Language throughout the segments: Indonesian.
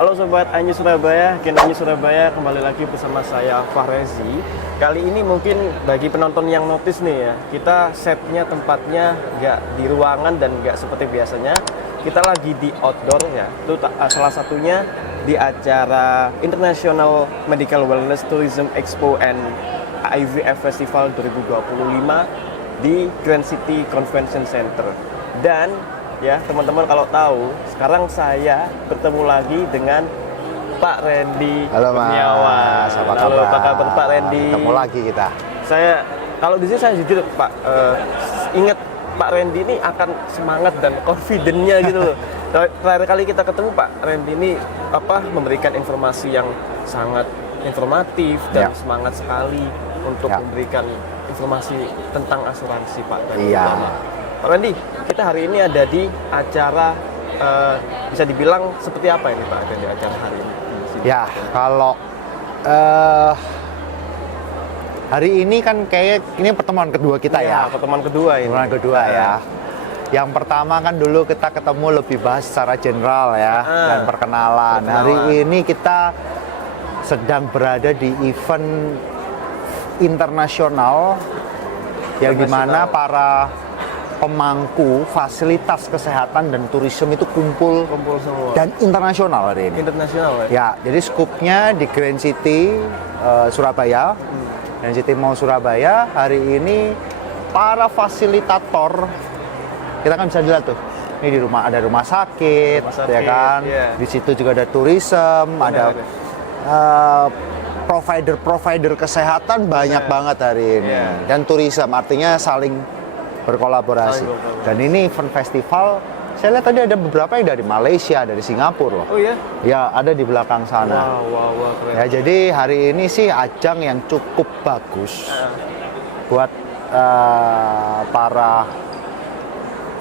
Halo Sobat Anju Surabaya, Gen Anju Surabaya, kembali lagi bersama saya Fahrezi. Kali ini mungkin bagi penonton yang notice nih ya, kita setnya tempatnya nggak di ruangan dan nggak seperti biasanya. Kita lagi di outdoor ya, itu salah satunya di acara International Medical Wellness Tourism Expo and IVF Festival 2025 di Grand City Convention Center. Dan ya teman-teman kalau tahu, sekarang saya bertemu lagi dengan Pak Randy Halo Mas, apa kabar? Halo, apa kabar Pak Randy? Ketemu lagi kita. Saya kalau di sini saya jujur Pak, ingat Pak Randy ini akan semangat dan confident-nya gitu loh. Terakhir kali kita ketemu Pak Randy ini memberikan informasi yang sangat informatif dan semangat sekali untuk memberikan informasi tentang asuransi Pak. Pak Randy, kita hari ini ada di acara bisa dibilang seperti apa ini Pak ada di acara hari ini? Ya, kalau hari ini kan kayak ini pertemuan kedua kita ya. Pertemuan kedua ini. Pertemuan kedua ya. Yang pertama kan dulu kita ketemu lebih bahas secara general ya dan perkenalan. Hari ini kita sedang berada di event internasional yang dimana para pemangku fasilitas kesehatan dan turisme itu kumpul semua. Dan internasional hari ini. Internasional ya. Jadi skupnya di Grand City Surabaya, Grand City Mall Surabaya. Hari ini para fasilitator kita kan bisa dilihat tuh. Ini di rumah ada rumah sakit ya kan. Di situ juga ada turisme, ada provider kesehatan banyak banget hari ini. Dan turisme artinya saling berkolaborasi. Dan ini event festival, saya lihat tadi ada beberapa yang dari Malaysia, dari Singapura loh. Oh iya? Ya, ada di belakang sana. Wow, keren. Ya, jadi hari ini sih ajang yang cukup bagus buat para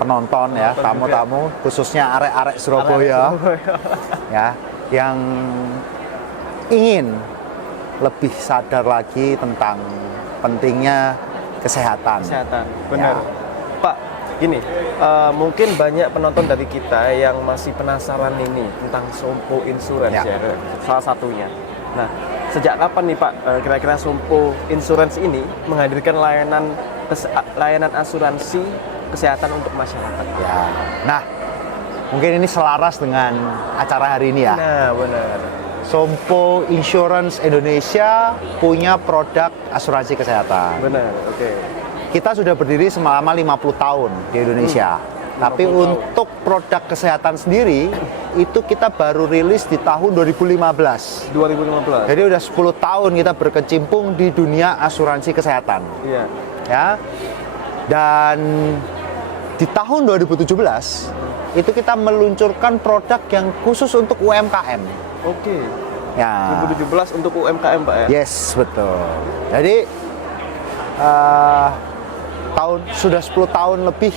penonton ya, tamu-tamu, khususnya arek-arek Surabaya, ya, yang ingin lebih sadar lagi tentang pentingnya kesehatan. Benar. Ya. Pak, gini, mungkin banyak penonton dari kita yang masih penasaran ini tentang Sompo Insurance ya, salah satunya. Nah, sejak kapan nih Pak, kira-kira Sompo Insurance ini menghadirkan layanan asuransi kesehatan untuk masyarakat? Ya. Nah, mungkin ini selaras dengan acara hari ini ya. Nah, benar. Sompo Insurance Indonesia punya produk asuransi kesehatan. Benar, oke. Kita sudah berdiri selama 50 tahun di Indonesia. Tapi untuk produk kesehatan sendiri, itu kita baru rilis di tahun 2015. 2015. Jadi udah 10 tahun kita berkecimpung di dunia asuransi kesehatan. Iya. Ya. Dan di tahun 2017, itu kita meluncurkan produk yang khusus untuk UMKM. Oke. Ya. 2017 untuk UMKM Pak ya? Yes, betul. Jadi sudah 10 tahun lebih,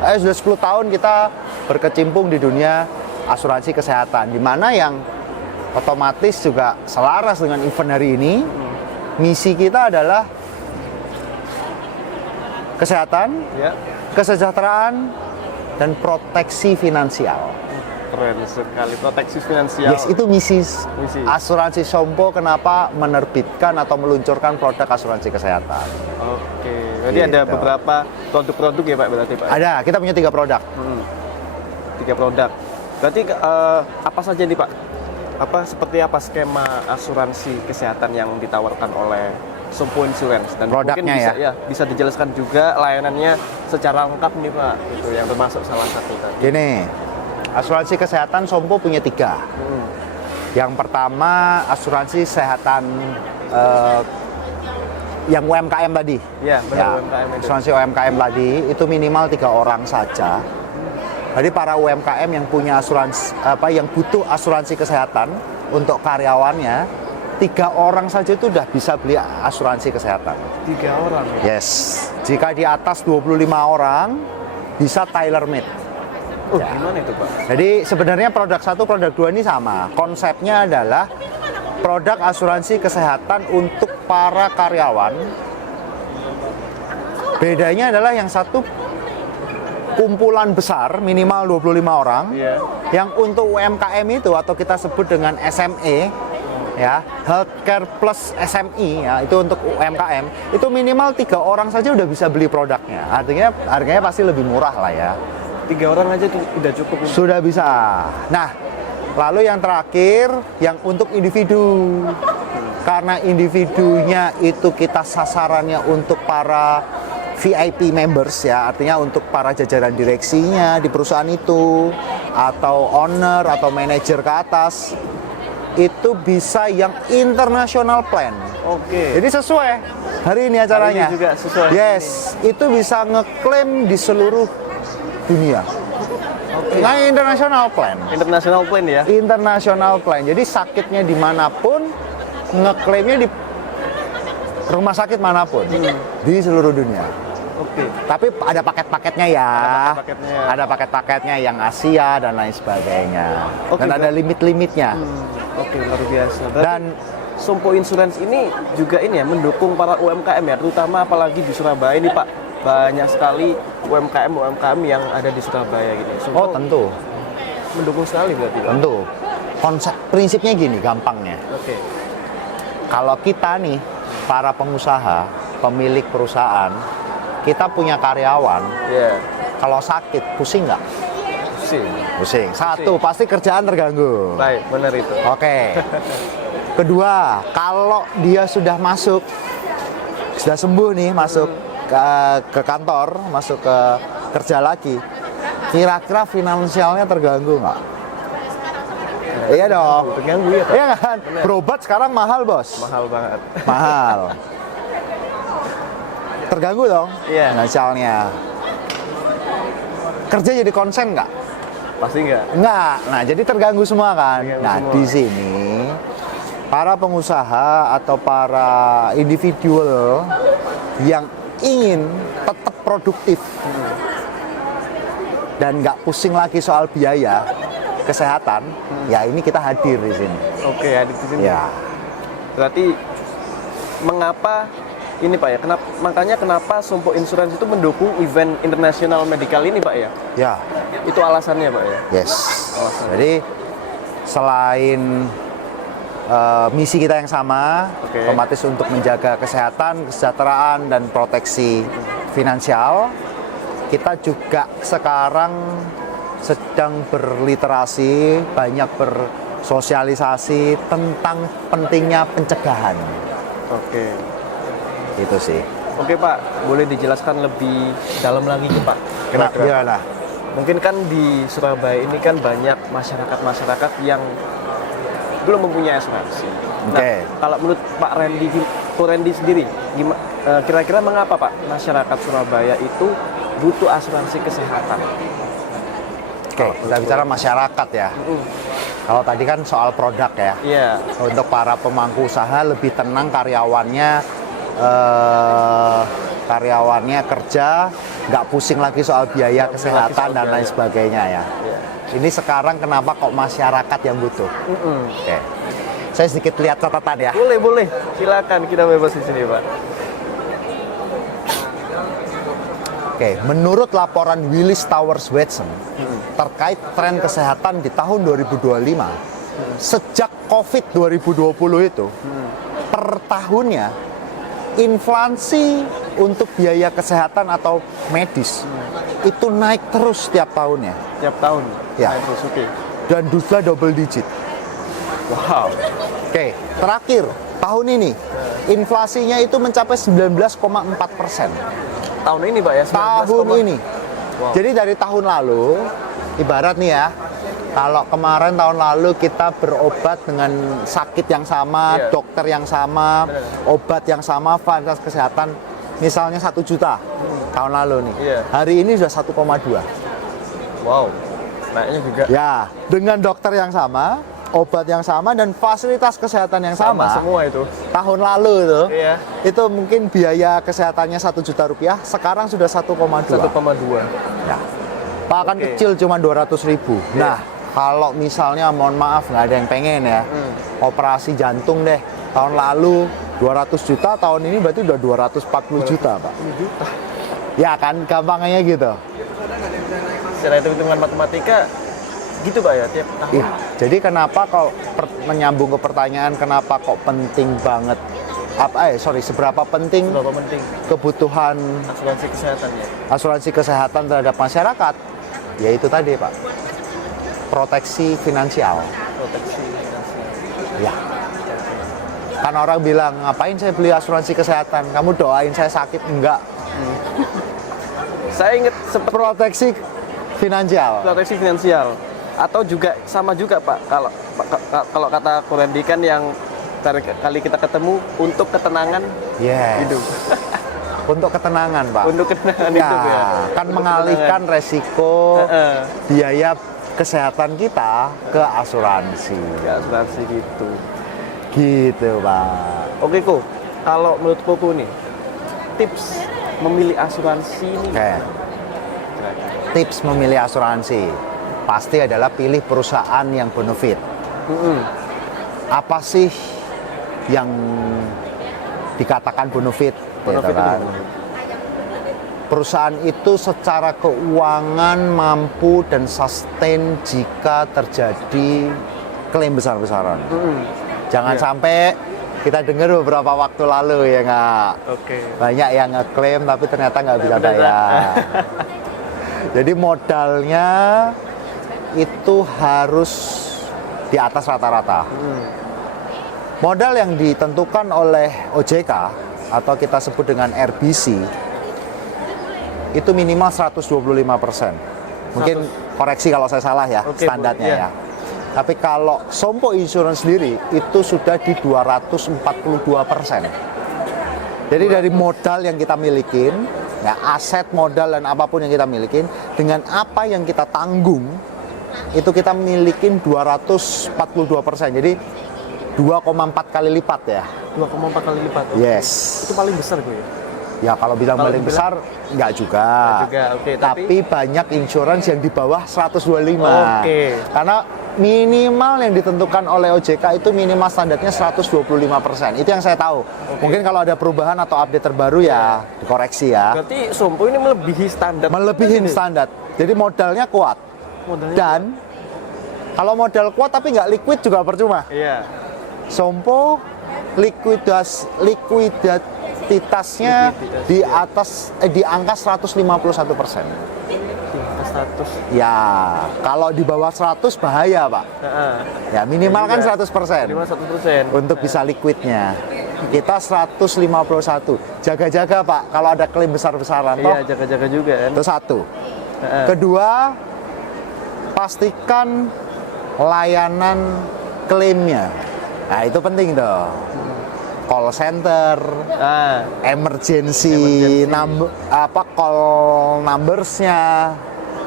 sudah 10 tahun kita berkecimpung di dunia asuransi kesehatan, di mana yang otomatis juga selaras dengan event hari ini. Misi kita adalah kesehatan, kesejahteraan, dan proteksi finansial. Keren sekali, proteksi finansial. Yes, itu misi. Asuransi Sompo kenapa menerbitkan atau meluncurkan produk asuransi kesehatan. Oke, berarti ada beberapa produk-produk ya Pak, berarti Pak? Ada, kita punya 3 produk. 3 produk. Berarti apa saja nih Pak? Seperti apa skema asuransi kesehatan yang ditawarkan oleh Sompo Insurance? Dan produknya mungkin bisa dijelaskan juga layanannya secara lengkap nih Pak, itu yang termasuk salah satu tadi. Gini, asuransi kesehatan Sompo punya 3. Yang pertama asuransi kesehatan yang UMKM tadi. Iya, benar UMKM itu. Asuransi UMKM tadi itu minimal 3 orang saja. Jadi para UMKM yang punya asuransi yang butuh asuransi kesehatan untuk karyawannya, 3 orang saja itu udah bisa beli asuransi kesehatan. 3 orang ya? Yes. Jika di atas 25 orang bisa tailor made. Gimana itu Pak? Jadi sebenarnya produk 1, produk 2 ini sama. Konsepnya adalah produk asuransi kesehatan untuk para karyawan. Bedanya adalah yang satu kumpulan besar minimal 25 orang. Iya. Yang untuk UMKM itu atau kita sebut dengan SME ya, healthcare plus SME ya, itu untuk UMKM itu minimal 3 orang saja udah bisa beli produknya. Artinya harganya pasti lebih murah lah ya. 3 orang aja tuh udah cukup. Sudah bisa. Nah, lalu yang terakhir yang untuk individu. Karena individunya itu kita sasarannya untuk para VIP members ya, artinya untuk para jajaran direksinya di perusahaan itu atau owner atau manajer ke atas. Itu bisa yang international plan. Oke. Jadi sesuai hari ini acaranya. Hari ini juga sesuai. Yes, itu bisa ngeklaim di seluruh dunia. Oke. Nah, international plan. International plan ya. International plan. Jadi sakitnya dimanapun, ngeklaimnya di rumah sakit manapun di seluruh dunia. Oke. Tapi ada paket-paketnya ya. Ada paket-paketnya. Ada paket-paketnya yang Asia dan lain sebagainya. Oke, Dan ada limit-limitnya. Oke, luar biasa. Berarti Dan Sompo Insurance ini juga ini ya mendukung para UMKM ya, terutama apalagi di Surabaya ini Pak. Banyak sekali UMKM yang ada di Surabaya gitu. oh tentu, mendukung sekali berarti Pak. tentu. Konsep prinsipnya gini gampangnya. Oke. Kalau kita nih para pengusaha, pemilik perusahaan, kita punya karyawan, Iya. kalau sakit pusing nggak? Pusing. Pusing. Satu, pasti kerjaan terganggu. Baik, benar itu. Oke. Kedua, kalau dia sudah masuk, sudah sembuh nih, masuk ke kantor, masuk ke kerja lagi, kira-kira finansialnya terganggu nggak? Iya dong. Terganggu ya Pak? Iya kan? Berobat sekarang mahal, Bos. Mahal banget. Mahal. Terganggu dong Iya. finansialnya. Kerja jadi konsen nggak? Pasti enggak. Enggak. Nah, jadi terganggu semua kan. Terganggu Nah, semua. di sini para pengusaha atau para individual yang ingin tetap produktif dan nggak pusing lagi soal biaya kesehatan, ya ini kita hadir di sini. Oke, ada di sini. Ya. Berarti mengapa ini Pak ya? Makanya kenapa Sompo Insurance itu mendukung event internasional medical ini Pak ya? Ya. Itu alasannya Pak ya? Yes. Jadi selain misi kita yang sama, Oke. otomatis untuk menjaga kesehatan, kesejahteraan dan proteksi finansial, kita juga sekarang sedang berliterasi, banyak bersosialisasi tentang pentingnya pencegahan. Oke. Itu sih. Oke Pak, boleh dijelaskan lebih dalam lagi nih Pak? Nah, gimana? Mungkin kan di Surabaya ini kan banyak masyarakat yang belum mempunyai asuransi. Oke. Nah, kalau menurut Pak Randy sendiri, kira-kira mengapa Pak masyarakat Surabaya itu butuh asuransi kesehatan? Oke, kita bicara masyarakat ya. Kalau tadi kan soal produk ya. Iya. Untuk para pemangku usaha lebih tenang karyawannya kerja, nggak pusing lagi soal biaya kesehatan dan lain sebagainya ya. Iya. Ini sekarang kenapa kok masyarakat yang butuh? Oke. Saya sedikit lihat catatan ya. Boleh. Silakan, kita bebas di sini Pak. Oke, menurut laporan Willis Towers Watson terkait tren kesehatan di tahun 2025, sejak COVID 2020 itu, per tahunnya inflasi untuk biaya kesehatan atau medis itu naik terus setiap tahunnya. Tiap tahun. Ya. Nah, terus oke. Dan sudah double digit. Wow. Oke, terakhir tahun ini inflasinya itu mencapai 19,4%. Tahun ini Pak ya? 19, Tahun ini. Wow. Jadi dari tahun lalu, ibarat nih ya, kalau kemarin tahun lalu kita berobat dengan sakit yang sama, Iya. dokter yang sama, Benar. obat yang sama, fasilitas kesehatan, misalnya 1 juta tahun lalu nih. Iya. Hari ini sudah 1,2. Wow. Naiknya juga Ya, dengan dokter yang sama, obat yang sama, dan fasilitas kesehatan yang sama. semua itu. Tahun lalu Iya. itu mungkin biaya kesehatannya 1 juta rupiah, sekarang sudah 1,2. 1,2. Ya. Bahkan Oke. kecil cuma 200.000. Nah, kalau misalnya mohon maaf nggak ada yang pengen ya, operasi jantung deh. Tahun lalu 200 juta, tahun ini berarti udah 240 juta, Pak. 10 juta. Ya kan, gampangnya gitu. secara hitung-hitungan matematika gitu Pak ya tiap tahun. Iya. Jadi kenapa kalau menyambung ke pertanyaan kenapa kok penting banget seberapa penting Seberapa penting kebutuhan asuransi kesehatan ya? asuransi kesehatan terhadap masyarakat? Yaitu tadi Pak, proteksi finansial. Proteksi finansial. Ya. Kan orang bilang, ngapain saya beli asuransi kesehatan? Kamu doain saya sakit? Enggak. Saya ingat sempat Proteksi finansial. proteksi finansial atau juga sama juga Pak kalau kata Kurendi kan yang kali kita ketemu untuk ketenangan Yes. hidup. Untuk ketenangan, Pak. Untuk ketenangan Ya, hidup ya. kan Untuk mengalihkan ketenangan. resiko biaya kesehatan kita ke asuransi. Ya, asuransi gitu. Gitu, Pak. Oke Ko, kalau menurut Koko nih tips memilih asuransi ini Oke. Tips memilih asuransi pasti adalah pilih perusahaan yang benefit. Apa sih yang dikatakan benefit? Benefit Gitu kan? itu. Perusahaan itu secara keuangan mampu dan sustain jika terjadi klaim besar-besaran. Jangan Iya. sampai kita dengar beberapa waktu lalu ya nggak, Oke. banyak yang ngeklaim tapi ternyata nggak bisa Benar. bayar. Jadi modalnya itu harus di atas rata-rata. Modal yang ditentukan oleh OJK atau kita sebut dengan RBC itu minimal 125%. Mungkin koreksi kalau saya salah ya, Oke, standarnya Bu. Iya. ya. Tapi kalau Sompo Insurance sendiri itu sudah di 242%. Jadi dari modal yang kita milikin, ya aset modal dan apapun yang kita milikin, dengan apa yang kita tanggung, itu kita milikin 242%. Jadi 2,4 kali lipat ya. 2,4 kali lipat. Oke. Yes. Itu paling besar gue ya. Ya kalau bilang Kalau paling dibilang- besar, nggak juga. Nggak juga, oke, Tapi banyak insurance yang di bawah 125. Oke. Karena minimal yang ditentukan oleh OJK itu minimal standarnya 125%. Itu yang saya tahu. Mungkin kalau ada perubahan atau update terbaru ya dikoreksi ya. Berarti Sompo ini melebihi standar. Melebihi Ini. standar. Jadi modalnya kuat. Modalnya. Dan kalau modal kuat tapi nggak liquid juga percuma. Iya. Sompo likuiditasnya di atas di angka 151%. Di atas 100. Ya, kalau di bawah 100 bahaya, Pak. Heeh. Ya, minimal kan Juga. 100% Minimal 100%. untuk bisa liquidnya. Kita 151. Jaga-jaga, Pak, kalau ada klaim besar-besaran toh. Iya, jaga-jaga juga kan. Itu satu. Heeh. Kedua, pastikan layanan klaimnya. Nah, itu penting tuh. Call center, emergency. Call numbersnya,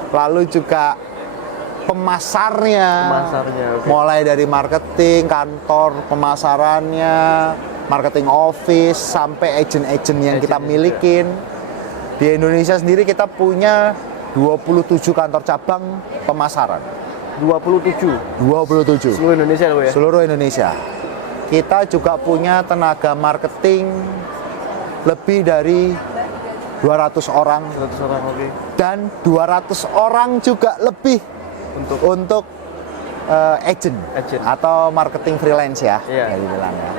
lalu juga pemasarnya, oke. mulai dari marketing, kantor pemasarannya, marketing office, sampai agent-agent yang kita Agent milikin. Di Indonesia sendiri kita punya 27 kantor cabang pemasaran. 27. 27 Seluruh Indonesia loh ya. seluruh Indonesia. Kita juga punya tenaga marketing lebih dari 200 orang 100 orang oke. dan 200 orang juga lebih untuk agent Agent. atau marketing freelance ya, Iya. yang dibilang ya.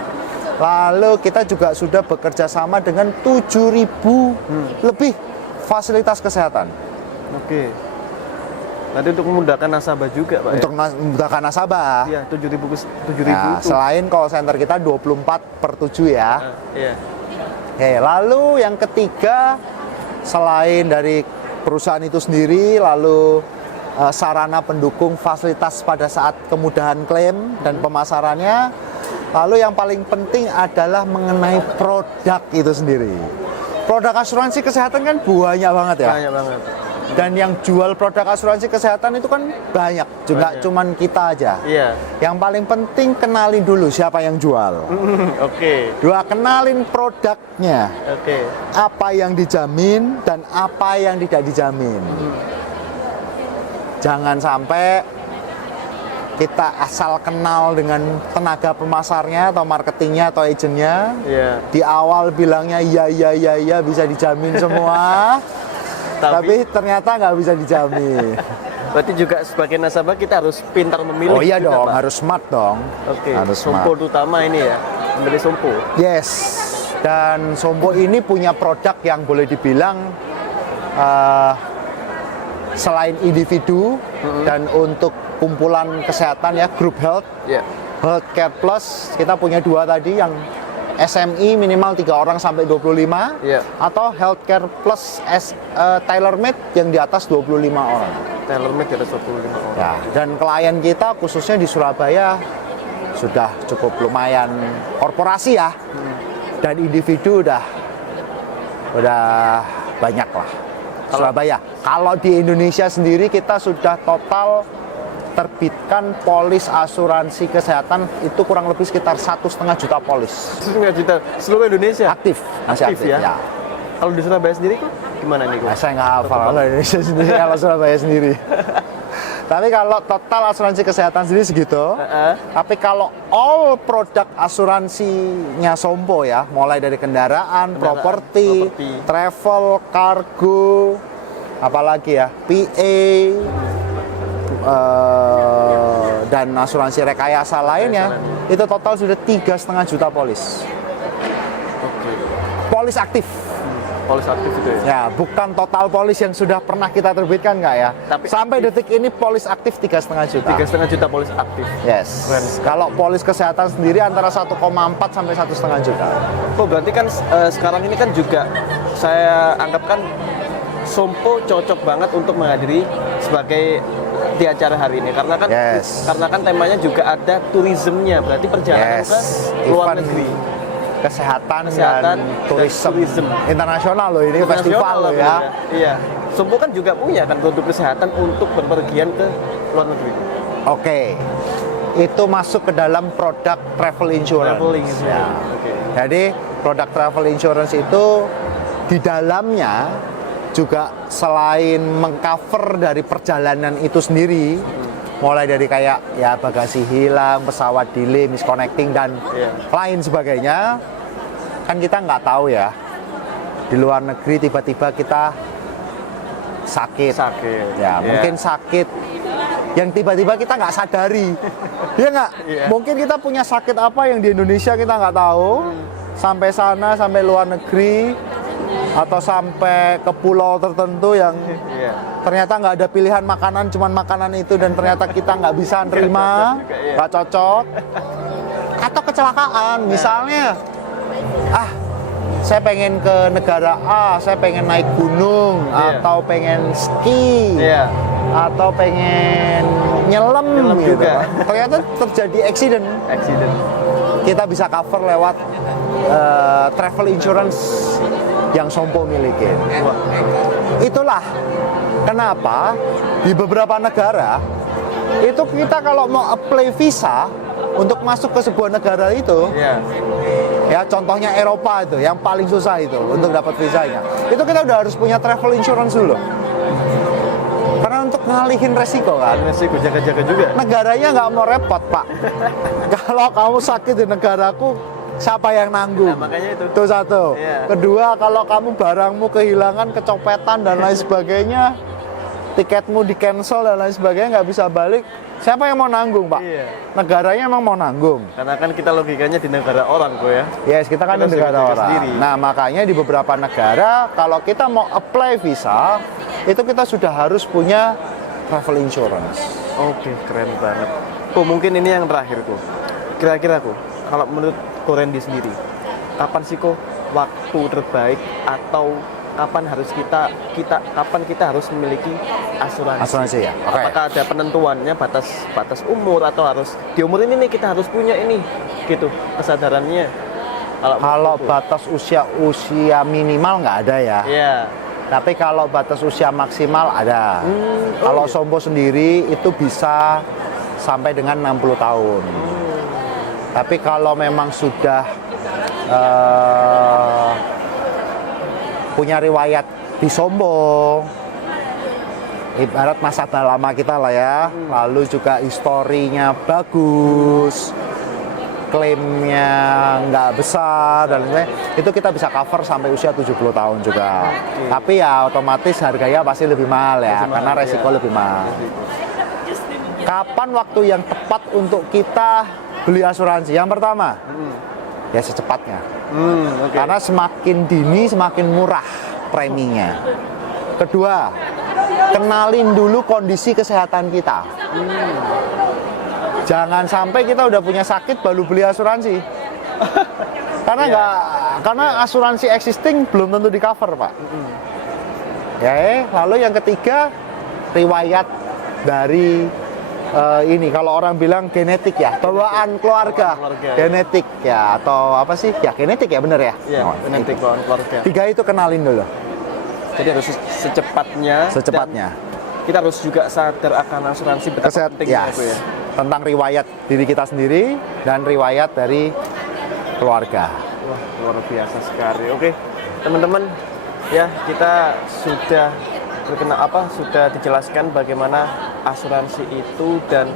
Lalu kita juga sudah bekerja sama dengan 7.000 lebih fasilitas kesehatan. Oke. Nanti untuk memudahkan nasabah juga, Pak. Untuk memudahkan nasabah. ya? Iya, 7.000 Nah, itu. selain call center kita 24/7 ya. Iya. Oke, lalu yang ketiga, selain dari perusahaan itu sendiri, lalu sarana pendukung fasilitas pada saat kemudahan klaim dan pemasarannya, lalu yang paling penting adalah mengenai produk itu sendiri. Produk asuransi kesehatan kan banyak banget ya. Banyak banget. Dan yang jual produk asuransi kesehatan itu kan banyak, juga Banyak. cuman kita aja. Iya. Yang paling penting kenalin dulu siapa yang jual. Oke. Dua, kenalin produknya. Oke. Apa yang dijamin dan apa yang tidak dijamin. Jangan sampai kita asal kenal dengan tenaga pemasarnya atau marketingnya atau agentnya. Iya. Di awal bilangnya ya bisa dijamin semua. tapi ternyata nggak bisa dijamin. Berarti juga sebagai nasabah kita harus pintar memilih. Oh iya juga, dong, Pak. harus smart dong. Oke. Harus Sompo smart. utama ini ya, memilih Sompo. Yes. Dan Sompo ini punya produk yang boleh dibilang selain individu dan untuk kumpulan kesehatan ya, group health, Ya. Healthcare Plus, kita punya dua tadi yang SMI minimal 3 orang sampai 25 Iya. atau Healthcare Plus tailor made yang di atas 25 orang. Tailor-made ada 25 orang. Ya, dan klien kita khususnya di Surabaya sudah cukup lumayan korporasi ya. Dan individu udah banyak lah. Surabaya. Kalau di Indonesia sendiri kita sudah total terbitkan polis asuransi kesehatan itu kurang lebih sekitar 1,5 juta polis. 1,5 juta seluruh Indonesia. Aktif, masih aktif ya. Kalau di Surabaya sendiri kok gimana nih kok? Nah, saya nggak hafal kalau Indonesia sendiri, kalau Surabaya sendiri. Tapi kalau total asuransi kesehatan sendiri segitu. Tapi kalau all produk asuransinya Sompo ya, mulai dari kendaraan, properti, travel, kargo, apalagi ya, PA, dan asuransi rekayasa lainnya, itu total sudah 3,5 juta polis. Oke. Polis aktif. Polis aktif itu ya. Ya, bukan total polis yang sudah pernah kita terbitkan nggak ya? Tapi sampai detik ini polis aktif 3,5 juta. 3,5 juta polis aktif. Yes. Keren. Kalau polis kesehatan sendiri antara 1,4 sampai 1,5 juta. Oh berarti kan sekarang ini kan juga saya anggapkan Sompo cocok banget untuk menghadiri sebagai di acara hari ini karena kan Yes. karena kan temanya juga ada turismenya, berarti perjalanan Yes. ke luar Event negeri. Kesehatan Kesehatan dan dan turisme tourism. internasional loh ini Internasional festival loh ya. Iya. Sompo kan juga punya kan produk kesehatan untuk berpergian ke luar negeri. Oke. Itu masuk ke dalam produk travel insurance. Traveling itu. Ya. Oke. Jadi produk travel insurance itu di dalamnya juga selain mengcover dari perjalanan itu sendiri, mulai dari kayak ya bagasi hilang, pesawat delay, misconnecting dan lain sebagainya, kan kita nggak tahu ya di luar negeri tiba-tiba kita sakit. Ya, mungkin sakit yang tiba-tiba kita nggak sadari. Iya nggak? Mungkin kita punya sakit apa yang di Indonesia kita nggak tahu. Sampai sana, sampai luar negeri, atau sampai ke pulau tertentu yang ternyata nggak ada pilihan makanan, cuman makanan itu dan ternyata kita nggak bisa nerima, nggak cocok. Atau kecelakaan, misalnya, saya pengen ke negara A, saya pengen naik gunung, atau pengen ski, atau pengen nyelam gitu. juga. Ternyata terjadi accident. Kita bisa cover lewat travel insurance yang Sompo miliki. Itulah kenapa di beberapa negara itu kita kalau mau apply visa untuk masuk ke sebuah negara itu, ya contohnya Eropa itu yang paling susah itu untuk dapat visanya. Itu kita udah harus punya travel insurance dulu. Karena untuk ngalihin resiko kan. Resiko jaga-jaga juga. Negaranya nggak mau repot Pak. Kalau kamu sakit di negaraku, siapa yang nanggung? Nah, makanya itu. Satu. Kedua, kalau kamu barangmu kehilangan, kecopetan dan lain sebagainya, tiketmu di cancel dan lain sebagainya nggak bisa balik, siapa yang mau nanggung Pak? Negaranya emang mau nanggung. Karena kan kita logikanya di negara orang kok ya. Yes, kita kan di negara orang. Sendiri. Nah, makanya di beberapa negara kalau kita mau apply visa, itu kita sudah harus punya travel insurance. Oke, keren banget. Kok mungkin ini yang terakhir kok. Kira-kira kok, kalau menurut Ko Randy sendiri, kapan sih kok waktu terbaik atau kapan kita harus memiliki asuransi? Asuransi ya. Okay. Apakah ada penentuannya batas umur atau harus di umur ini nih kita harus punya ini gitu kesadarannya? Kalau batas usia minimal nggak ada ya. Iya. Tapi kalau batas usia maksimal ada. Kalau Sompo sendiri itu bisa sampai dengan 60 tahun. Tapi kalau memang sudah punya riwayat di Sompo, ibarat nasabah lama kita lah ya, lalu juga historinya bagus, klaimnya nggak besar dan lain-lain, itu kita bisa cover sampai usia 70 tahun juga. Tapi ya otomatis harganya pasti lebih mahal ya, Lebih karena mahal, resiko ya. lebih mahal. Kapan waktu yang tepat untuk kita beli asuransi? Yang pertama, ya secepatnya. Oke. Karena semakin dini semakin murah preminya. Kedua, kenalin dulu kondisi kesehatan kita. Jangan sampai kita udah punya sakit baru beli asuransi. Karena karena asuransi existing belum tentu di cover, Pak. Ya, lalu yang ketiga, riwayat dari ini kalau orang bilang genetik ya, bawaan keluarga, Keluarga, ya. genetik ya, atau apa sih? Ya genetik ya, bener ya. Iya, genetik bawaan keluarga. Tiga itu kenalin dulu. Jadi harus secepatnya. Secepatnya. Dan kita harus juga sadar akan asuransi betapa Keset, pentingnya yes. itu ya. Tentang riwayat diri kita sendiri dan riwayat dari keluarga. Wah, luar biasa sekali. Oke, teman-teman, ya kita sudah sudah dijelaskan bagaimana asuransi itu dan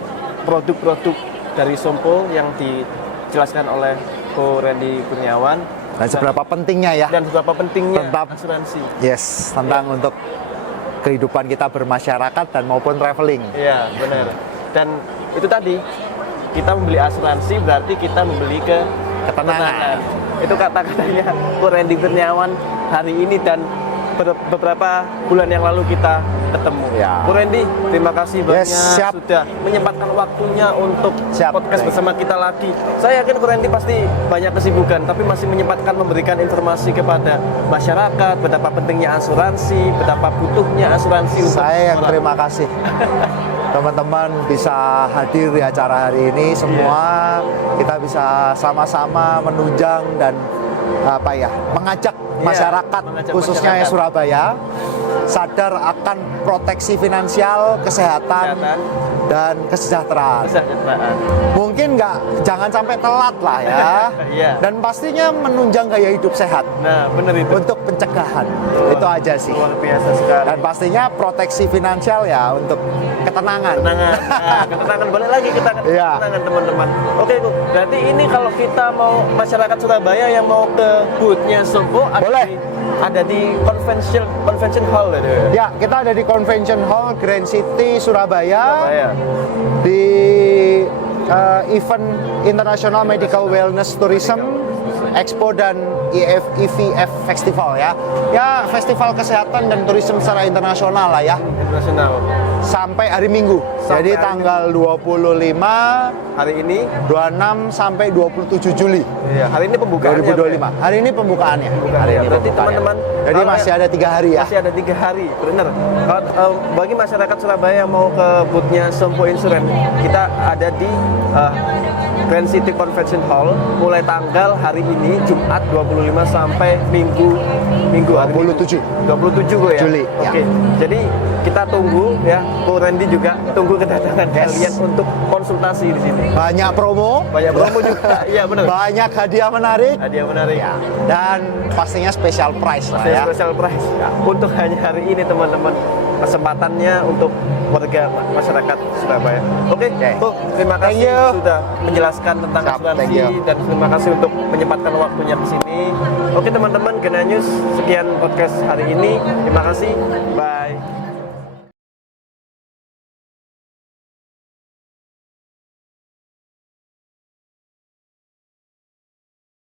produk-produk dari Sompo yang dijelaskan oleh Ko Randy Kurniawan Dan seberapa pentingnya ya. dan seberapa pentingnya Tetap. asuransi. Yes, tentang untuk kehidupan kita bermasyarakat dan maupun traveling. Iya, benar. Dan itu tadi, kita membeli asuransi berarti kita membeli ketenangan. Itu kata-katanya Ko Randy Kurniawan hari ini dan beberapa bulan yang lalu kita ketemu. Ya. Ko Randy, terima kasih banyak siap. sudah menyempatkan waktunya untuk Siap. podcast bersama kita lagi. Saya yakin Ko Randy pasti banyak kesibukan, tapi masih menyempatkan memberikan informasi kepada masyarakat betapa pentingnya asuransi, betapa butuhnya asuransi untuk Saya yang orang. terima kasih. Teman-teman bisa hadir di acara hari ini semua, kita bisa sama-sama menunjang dan mengajak masyarakat mengajak khususnya masyarakat. Surabaya sadar akan proteksi finansial, kesehatan dan kesejahteraan. Kesejahteraan. Mungkin jangan sampai telat lah ya. Iya. Dan pastinya menunjang gaya hidup sehat Nah, benar itu. untuk pencegahan. Itu aja sih. Luar biasa sekali. Dan pastinya proteksi finansial ya untuk ketenangan. Ketenangan. Nah, ketenangan balik lagi kita Iya. ketenangan teman-teman. Oke, Bu. Berarti ini kalau kita mau masyarakat Surabaya yang mau ke booth-nya Sompo Boleh. ada di convention hall itu. Ya, kita ada di Convention Hall Grand City Surabaya Surabaya. di event International Medical Wellness Tourism Expo dan EVF Festival ya. Ya, festival kesehatan dan turisme secara internasional lah ya. Internasional. Sampai hari Minggu. Sampai Jadi hari tanggal 25, Hari ini 26 sampai 27 Juli iya, hari ini pembukaannya. 2025. Hari ini pembukaannya. Hari ini Berarti pembukaannya. teman-teman Jadi kalau masih ada 3 hari ya. Masih ada 3 hari, benar. Kalau bagi masyarakat Surabaya yang mau ke booth-nya Sompo Insurance, kita ada di Grand City Convention Hall mulai tanggal hari ini Jumat 25 sampai Minggu hari 27. 27 gue ya. Juli, Oke. ya. Jadi kita tunggu ya, Ko Randy juga tunggu kedatangan Yes. kalian untuk konsultasi di sini. Banyak promo, Banyak promo juga. Iya benar. banyak hadiah menarik, Hadiah menarik. dan pastinya special price lah ya. Special price untuk hanya hari ini teman-teman, kesempatannya untuk warga masyarakat Surabaya. Oke, Bu, terima Thank kasih you. sudah menjelaskan tentang Siap, thank asuransi you. dan terima kasih untuk menyempatkan waktunya ke sini. Oke teman-teman, Gena News sekian podcast hari ini. Terima kasih. Bye.